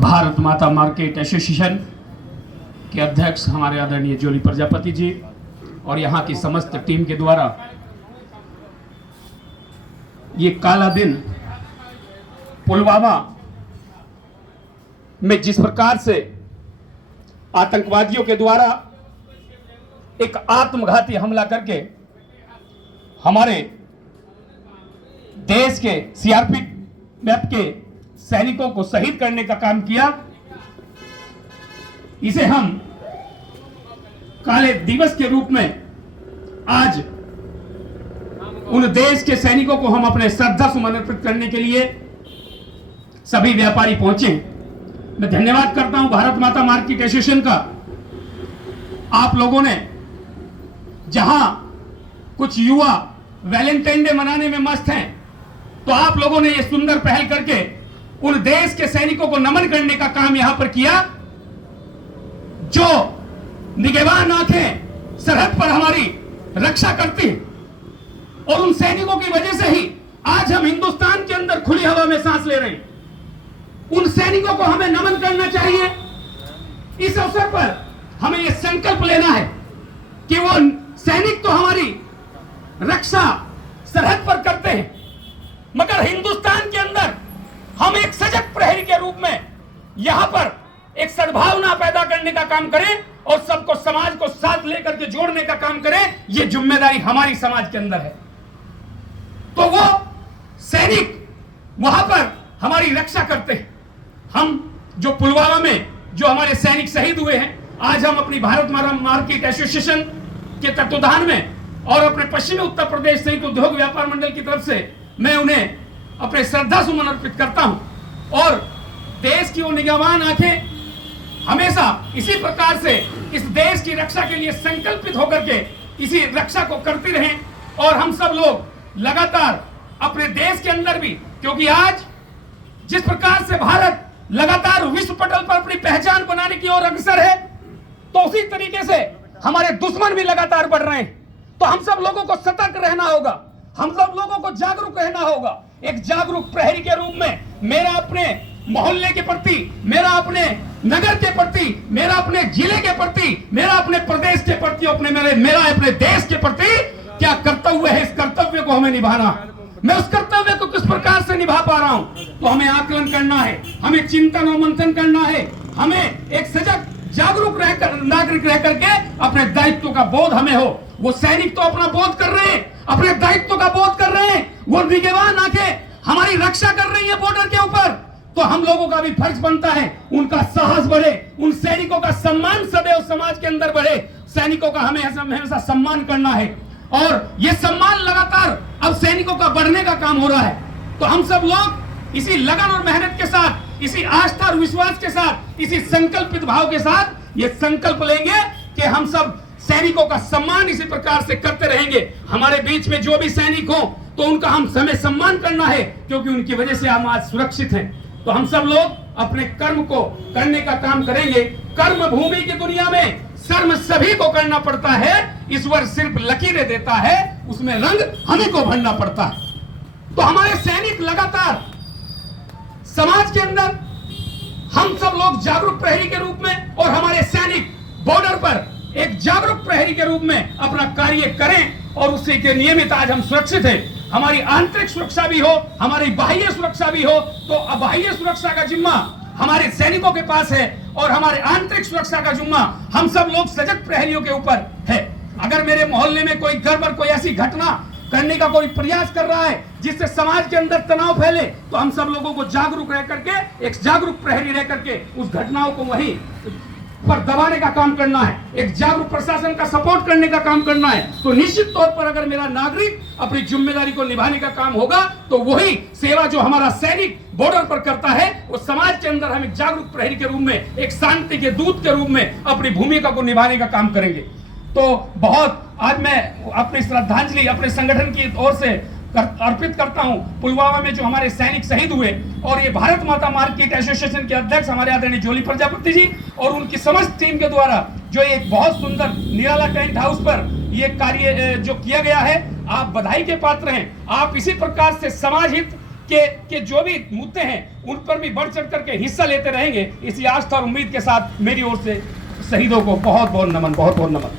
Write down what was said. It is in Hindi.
भारत माता मार्केट एसोसिएशन के अध्यक्ष हमारे आदरणीय जोली प्रजापति जी और यहाँ की समस्त टीम के द्वारा ये काला दिन पुलवामा में जिस प्रकार से आतंकवादियों के द्वारा एक आत्मघाती हमला करके हमारे देश के सीआरपीएफ के सैनिकों को शहीद करने का काम किया, इसे हम काले दिवस के रूप में आज उन देश के सैनिकों को हम अपने श्रद्धा सुमन अर्पित करने के लिए सभी व्यापारी पहुंचे। मैं धन्यवाद करता हूं भारत माता मार्केट एसोसिएशन का। आप लोगों ने जहां कुछ युवा वैलेंटाइन डे मनाने में मस्त हैं, तो आप लोगों ने यह सुंदर पहल करके उन देश के सैनिकों को नमन करने का काम यहां पर किया जो निगहबान आंखें सरहद पर हमारी रक्षा करती है। और उन सैनिकों की वजह से ही आज हम हिंदुस्तान के अंदर खुली हवा में सांस ले रहे हैं। उन सैनिकों को हमें नमन करना चाहिए। इस अवसर पर हमें यह संकल्प लेना है कि वो सैनिक तो हमारी रक्षा सरहद पर करते हैं, मगर हिंदुस्तान के अंदर हम एक सजग प्रहरी के रूप में यहां पर एक सद्भावना पैदा करने का काम करें और सबको समाज को साथ लेकर के जोड़ने का काम करें। यह जिम्मेदारी हमारी समाज के अंदर है। तो वो सैनिक वहां पर हमारी रक्षा करते हैं। हम जो पुलवामा में जो हमारे सैनिक शहीद हुए हैं, आज हम अपनी भारत मार्केट एसोसिएशन के तत्वाधान में और अपने पश्चिमी उत्तर प्रदेश सहित उद्योग व्यापार मंडल की तरफ से मैं उन्हें अपने श्रद्धा सुमन अर्पित करता हूं। और देश की वो निगहबान आंखें हमेशा इसी प्रकार से इस देश की रक्षा के लिए संकल्पित होकर के इसी रक्षा को करती रहें। और हम सब लोग लगातार अपने देश के अंदर भी, क्योंकि आज जिस प्रकार से भारत लगातार विश्व पटल पर अपनी पहचान बनाने की ओर अग्रसर है, तो उसी तरीके से हमारे दुश्मन भी लगातार बढ़ रहे हैं। तो हम सब लोगों को सतर्क रहना होगा, हम सब लोगों को जागरूक रहना होगा। एक जागरूक प्रहरी के रूप में मेरा अपने मोहल्ले के प्रति, मेरा अपने नगर के प्रति, मेरा अपने जिले के प्रति, मेरा अपने प्रदेश के प्रति, मेरा अपने देश के प्रति क्या कर्तव्य है, इस कर्तव्य को हमें निभाना। मैं उस कर्तव्य को किस प्रकार से निभा पा रहा हूं, तो हमें आकलन करना है, हमें चिंतन और मंथन करना है, हमें एक सजग जागरूक रहकर नागरिक रह करके अपने दायित्व का बोध हमें हो। वो सैनिक तो अपना बोध कर रहे हैं, अपने दायित्व का बोध कर रहे हैं, वो निगहबान आंखें हमारी रक्षा कर रही है बॉर्डर के ऊपर। तो हम लोगों का भी फर्ज बनता है उनका साहस बढ़े, उन सैनिकों का सम्मान सदैव समाज के अंदर बढ़े। सैनिकों का हमें हमेशा सम्मान करना है और ये सम्मान लगातार अब सैनिकों का बढ़ने का काम हो रहा है। तो हम सब लोग इसी लगन और मेहनत के साथ, इसी आस्था और विश्वास के साथ, इसी संकल्पित भाव के साथ ये संकल्प लेंगे कि हम सब सैनिकों का सम्मान इसी प्रकार से करते रहेंगे। हमारे बीच में जो भी सैनिक हो तो उनका हम समय सम्मान करना है, क्योंकि उनकी वजह से हम आज सुरक्षित हैं। तो हम सब लोग अपने कर्म को करने का काम करेंगे। कर्म भूमि की दुनिया में शर्म सभी को करना पड़ता है, ईश्वर सिर्फ लकीरें देता है, उसमें रंग हमें को भरना पड़ता है। तो हमारे सैनिक लगातार समाज के अंदर हम सब लोग जागरूक प्रहरी के रूप में और हमारे सैनिक बॉर्डर पर एक जागरूक प्रहरी के रूप में अपना कार्य करें और उससे के नियमित आज हम सुरक्षित हैं। हमारी आंतरिक सुरक्षा भी हो, हमारी बाह्य सुरक्षा भी हो, तो बाह्य सुरक्षा का जिम्मा हमारे सैनिकों के पास है और हमारे आंतरिक सुरक्षा का जिम्मा हम सब लोग सजग प्रहरियों के ऊपर है। अगर मेरे मोहल्ले में कोई गड़बड़, कोई ऐसी घटना करने का कोई प्रयास कर रहा है जिससे समाज के अंदर तनाव फैले, तो हम सब लोगों को जागरूक रह करके, एक जागरूक प्रहरी रह करके उस घटनाओं को वहीं पर दबाने का काम करना है, एक जागरूक प्रशासन का सपोर्ट करने का काम करना है। तो निश्चित तौर पर अगर मेरा नागरिक अपनी जिम्मेदारी को निभाने का काम होगा, तो वही सेवा जो हमारा सैनिक बॉर्डर पर करता है, वो समाज के अंदर हम एक जागरूक प्रहरी के रूप में, एक शांति के दूत के रूप में अपनी भूमिका को निभाने का काम करेंगे। तो बहुत आज मैं अपनी श्रद्धांजलि अपने संगठन की ओर से अर्पित करता हूं पुलवामा में जो हमारे सैनिक शहीद हुए। और ये भारत माता मार्केट एसोसिएशन के अध्यक्ष हमारे आदरणीय जोली प्रजापति जी और उनकी समस्त टीम के द्वारा जो एक बहुत सुंदर निराला टेंट हाउस पर ये कार्य जो किया गया है, आप बधाई के पात्र हैं। आप इसी प्रकार से समाज हित के जो भी मुद्दे हैं उन पर भी बढ़ चढ़ करके हिस्सा लेते रहेंगे। इसी आस्था और उम्मीद के साथ मेरी ओर से शहीदों को बहुत बहुत नमन, बहुत बहुत नमन।